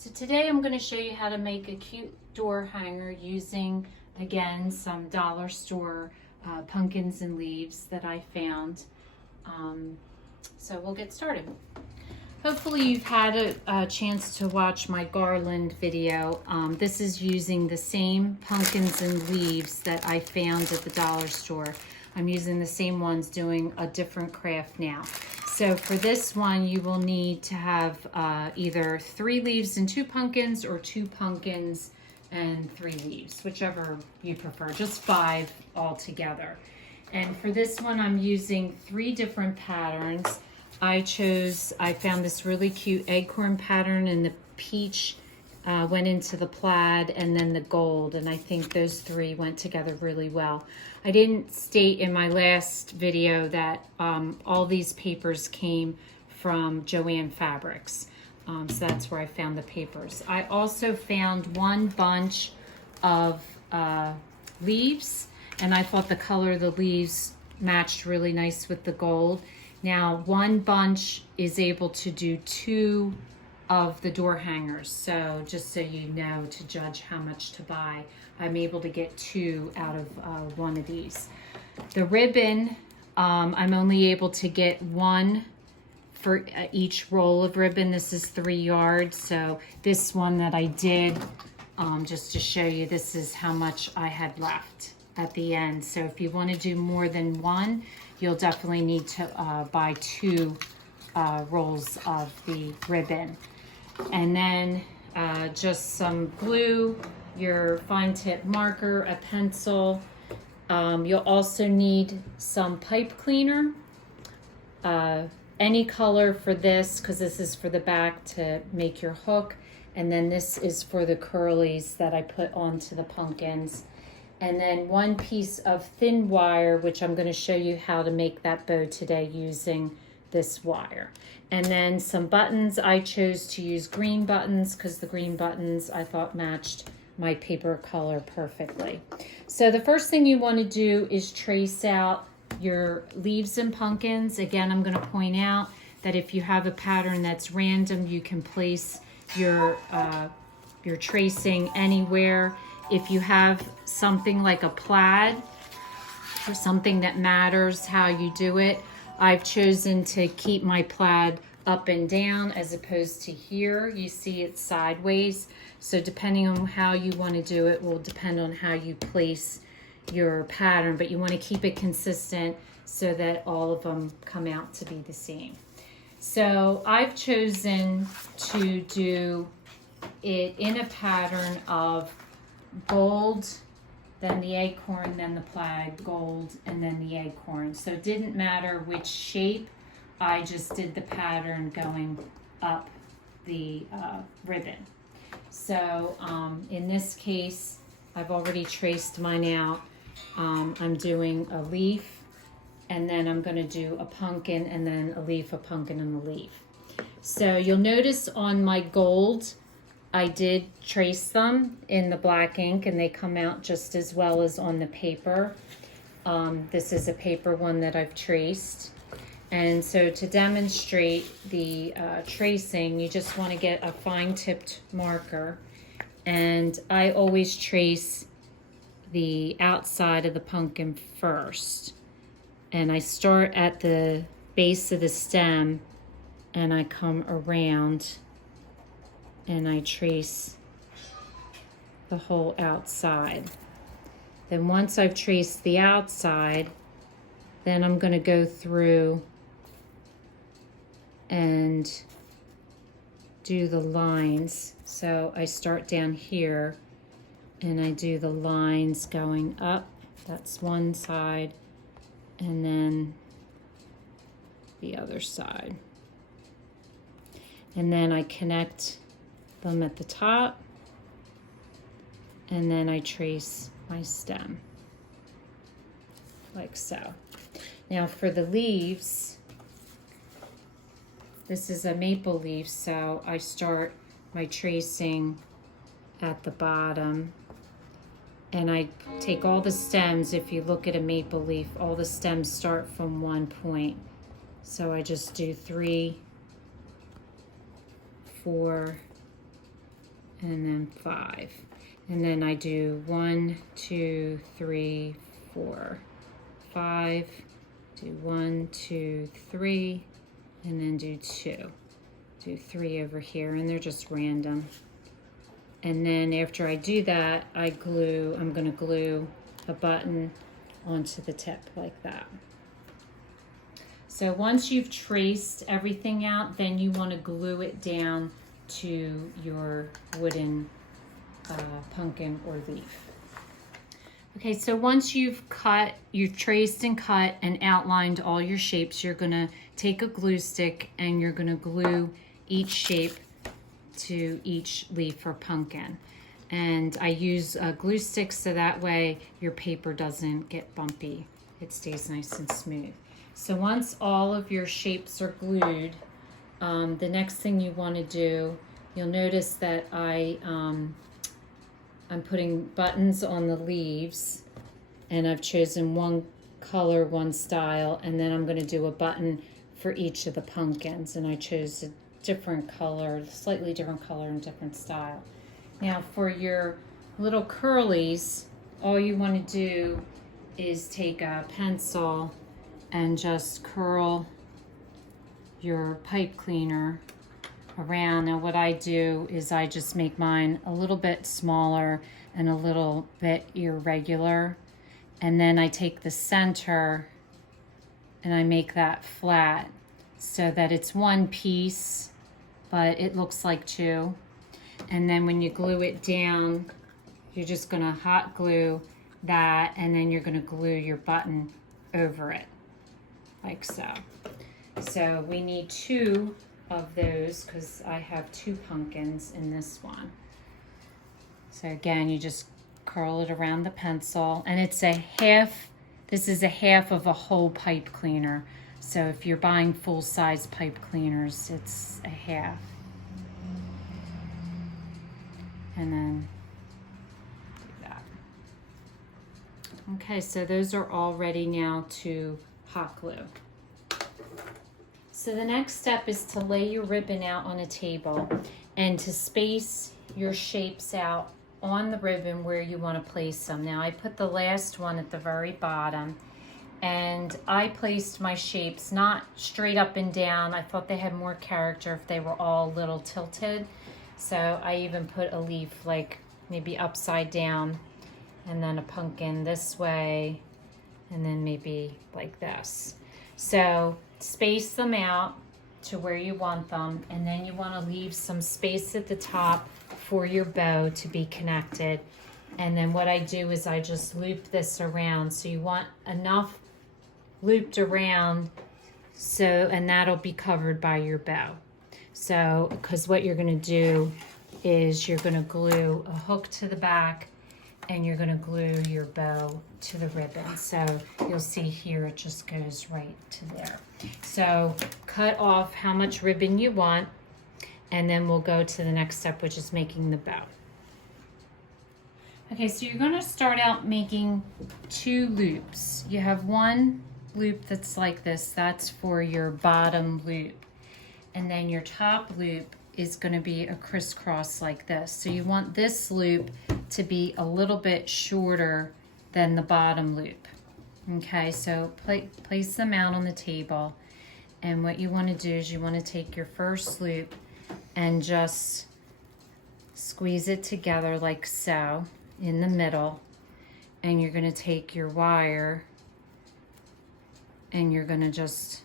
So today I'm going to show you how to make a cute door hanger using, again, some dollar store pumpkins and leaves that I found. So we'll get started. Hopefully you've had a chance to watch my garland video. This is using the same pumpkins and leaves that I found at the dollar store. I'm using the same ones, doing a different craft now. So for this one, you will need to have either 3 leaves and 2 pumpkins, or 2 pumpkins and 3 leaves, whichever you prefer, just 5 altogether. And for this one, I'm using 3 different patterns. I found this really cute acorn pattern, and the peach went into the plaid, and then the gold, and I think those 3 went together really well. I didn't state in my last video that all these papers came from Joann Fabrics, so that's where I found the papers. I also found 1 bunch of leaves, and I thought the color of the leaves matched really nice with the gold. Now, 1 bunch is able to do 2 of the door hangers, so just so you know, to judge how much to buy, I'm able to get 2 out of 1 of these. The ribbon, I'm only able to get 1 for each roll of ribbon. This is 3 yards, so this one that I did, just to show you, this is how much I had left at the end. So if you want to do more than 1, you'll definitely need to buy 2 rolls of the ribbon. And then just some glue, your fine tip marker, a pencil. You'll also need some pipe cleaner, any color for this, because this is for the back to make your hook. And then this is for the curlies that I put onto the pumpkins. And then 1 piece of thin wire, which I'm going to show you how to make that bow today using this wire. And then some buttons. I chose to use green buttons because the green buttons I thought matched my paper color perfectly. So the first thing you want to do is trace out your leaves and pumpkins. Again, I'm going to point out that if you have a pattern that's random, you can place your tracing anywhere. If you have something like a plaid or something that matters how you do it, I've chosen to keep my plaid up and down as opposed to here. You see it's sideways. So depending on how you want to do it will depend on how you place your pattern, but you want to keep it consistent so that all of them come out to be the same. So I've chosen to do it in a pattern of gold, then the acorn, then the plaid, gold, and then the acorn. So it didn't matter which shape, I just did the pattern going up the ribbon. So in this case, I've already traced mine out. I'm doing a leaf, and then I'm going to do a pumpkin, and then a leaf, a pumpkin, and a leaf. So you'll notice on my gold, I did trace them in the black ink, and they come out just as well as on the paper. This is a paper one that I've traced. And so to demonstrate the tracing, you just want to get a fine tipped marker. And I always trace the outside of the pumpkin first. And I start at the base of the stem, and I come around, and I trace the whole outside. Then once I've traced the outside, then I'm going to go through and do the lines. So I start down here, and I do the lines going up. That's one side, and then the other side. And then I connect them at the top, and then I trace my stem like so. Now for the leaves, this is a maple leaf, so I start my tracing at the bottom, and I take all the stems. If you look at a maple leaf, all the stems start from one point. So I just do 3, 4, and then 5. And then I do 1, 2, 3, 4, 5, do 1, 2, 3, and then do 2. Do 3 over here, and they're just random. And then after I do that, I'm going to glue a button onto the tip like that. So once you've traced everything out, then you want to glue it down to your wooden pumpkin or leaf. Okay, so once you've traced and cut and outlined all your shapes, you're going to take a glue stick and you're going to glue each shape to each leaf or pumpkin. And I use glue sticks so that way your paper doesn't get bumpy. It stays nice and smooth. So once all of your shapes are glued, the next thing you want to do, you'll notice that I'm putting buttons on the leaves, and I've chosen one color, one style, and then I'm going to do a button for each of the pumpkins, and I chose a different color, slightly different color and different style. Now for your little curlies, all you want to do is take a pencil and just curl your pipe cleaner around. Now what I do is I just make mine a little bit smaller and a little bit irregular, and then I take the center and I make that flat so that it's one piece but it looks like two. And then when you glue it down, you're just going to hot glue that, and then you're going to glue your button over it like so. So we need 2 of those because I have 2 pumpkins in this one. So again, you just curl it around the pencil, and it's a half, this is a half of a whole pipe cleaner. So if you're buying full-size pipe cleaners, it's a half. And then do that. Okay, so those are all ready now to hot glue. So the next step is to lay your ribbon out on a table and to space your shapes out on the ribbon where you want to place them. Now I put the last one at the very bottom, and I placed my shapes not straight up and down. I thought they had more character if they were all a little tilted. So I even put a leaf like maybe upside down, and then a pumpkin this way, and then maybe like this. So space them out to where you want them, and then you want to leave some space at the top for your bow to be connected. And then what I do is I just loop this around. So you want enough looped around, so, and that'll be covered by your bow. So, because what you're going to do is you're going to glue a hook to the back, and you're going to glue your bow to the ribbon. So you'll see here it just goes right to there. So cut off how much ribbon you want, and then we'll go to the next step, which is making the bow. Okay, so you're going to start out making 2 loops. You have one loop that's like this, that's for your bottom loop. And then your top loop is going to be a crisscross like this. So you want this loop to be a little bit shorter than the bottom loop. Okay, so place them out on the table. And what you want to do is you want to take your first loop and just squeeze it together like so in the middle. And you're going to take your wire and you're going to just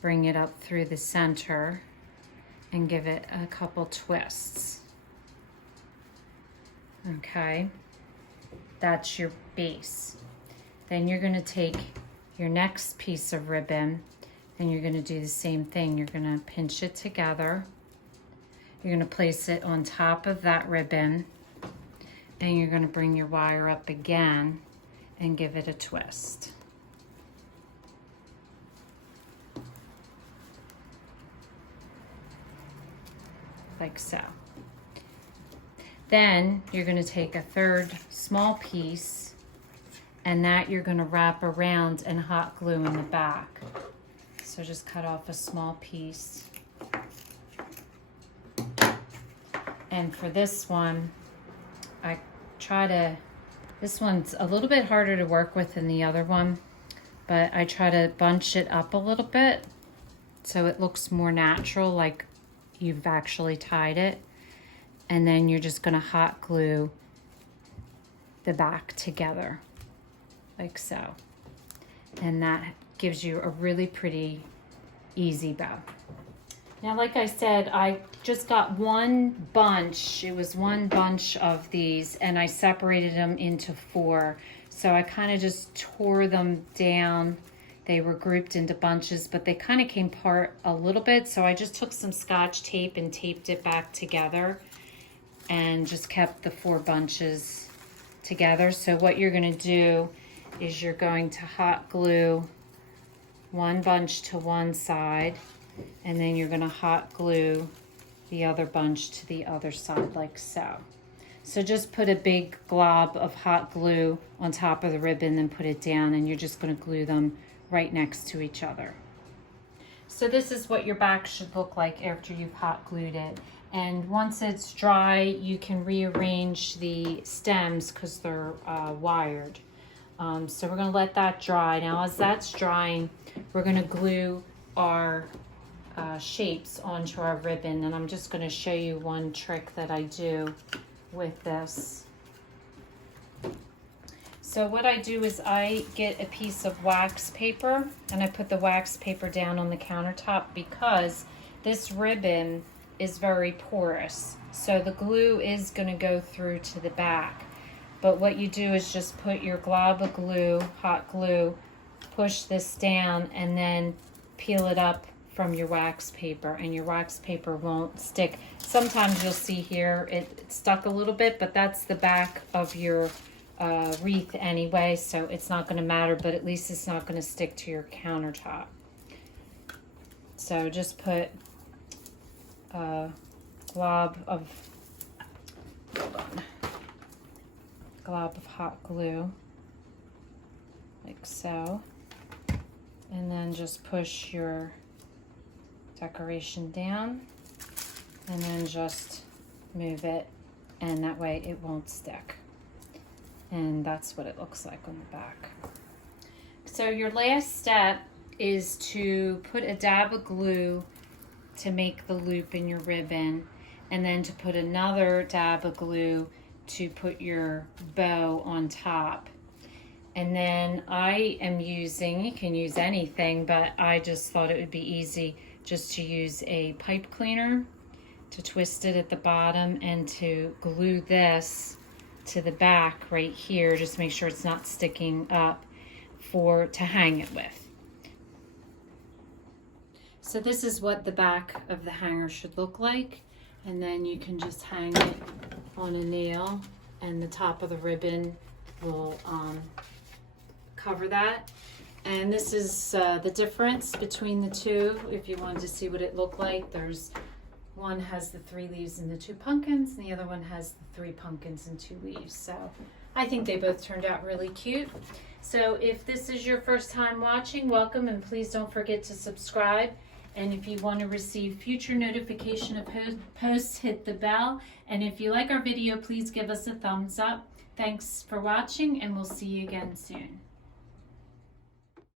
bring it up through the center and give it a couple twists. Okay, that's your base. Then you're going to take your next piece of ribbon and you're going to do the same thing. You're going to pinch it together. You're going to place it on top of that ribbon, and you're going to bring your wire up again and give it a twist. Like so. Then you're going to take a third small piece, and that you're going to wrap around and hot glue in the back. So just cut off a small piece. And for this one, I try to, this one's a little bit harder to work with than the other one, but I try to bunch it up a little bit so it looks more natural, like you've actually tied it. And then you're just gonna hot glue the back together, like so. And that gives you a really pretty, easy bow. Now, like I said, I just got one bunch. It was one bunch of these, and I separated them into 4. So I kind of just tore them down. They were grouped into bunches, but they kind of came apart a little bit. So I just took some Scotch tape and taped it back together and just kept the 4 bunches together. So what you're going to do is you're going to hot glue one bunch to one side, and then you're going to hot glue the other bunch to the other side, like so. So just put a big glob of hot glue on top of the ribbon, then put it down, and you're just going to glue them right next to each other. So this is what your back should look like after you've hot glued it. And once it's dry, you can rearrange the stems because they're wired. So we're going to let that dry. Now as that's drying, we're going to glue our shapes onto our ribbon, and I'm just going to show you one trick that I do with this. So what I do is I get a piece of wax paper and I put the wax paper down on the countertop because this ribbon is very porous, so the glue is going to go through to the back. But what you do is just put your glob of glue, hot glue, push this down, and then peel it up from your wax paper, and your wax paper won't stick. Sometimes you'll see here it stuck a little bit, but that's the back of your wreath anyway, so it's not going to matter, but at least it's not going to stick to your countertop. So just put a glob of hot glue, like so, and then just push your decoration down, and then just move it, and that way it won't stick. And that's what it looks like on the back. So your last step is to put a dab of glue to make the loop in your ribbon, and then to put another dab of glue to put your bow on top. And then I am using, you can use anything, but I just thought it would be easy just to use a pipe cleaner to twist it at the bottom and to glue this to the back right here. Just make sure it's not sticking up to hang it with. So this is what the back of the hanger should look like. And then you can just hang it on a nail, and the top of the ribbon will cover that. And this is the difference between the two. If you wanted to see what it looked like, there's one has the 3 leaves and the 2 pumpkins, and the other one has the 3 pumpkins and 2 leaves. So I think they both turned out really cute. So if this is your first time watching, welcome, and please don't forget to subscribe. And if you want to receive future notification of posts, hit the bell. And if you like our video, please give us a thumbs up. Thanks for watching, and we'll see you again soon.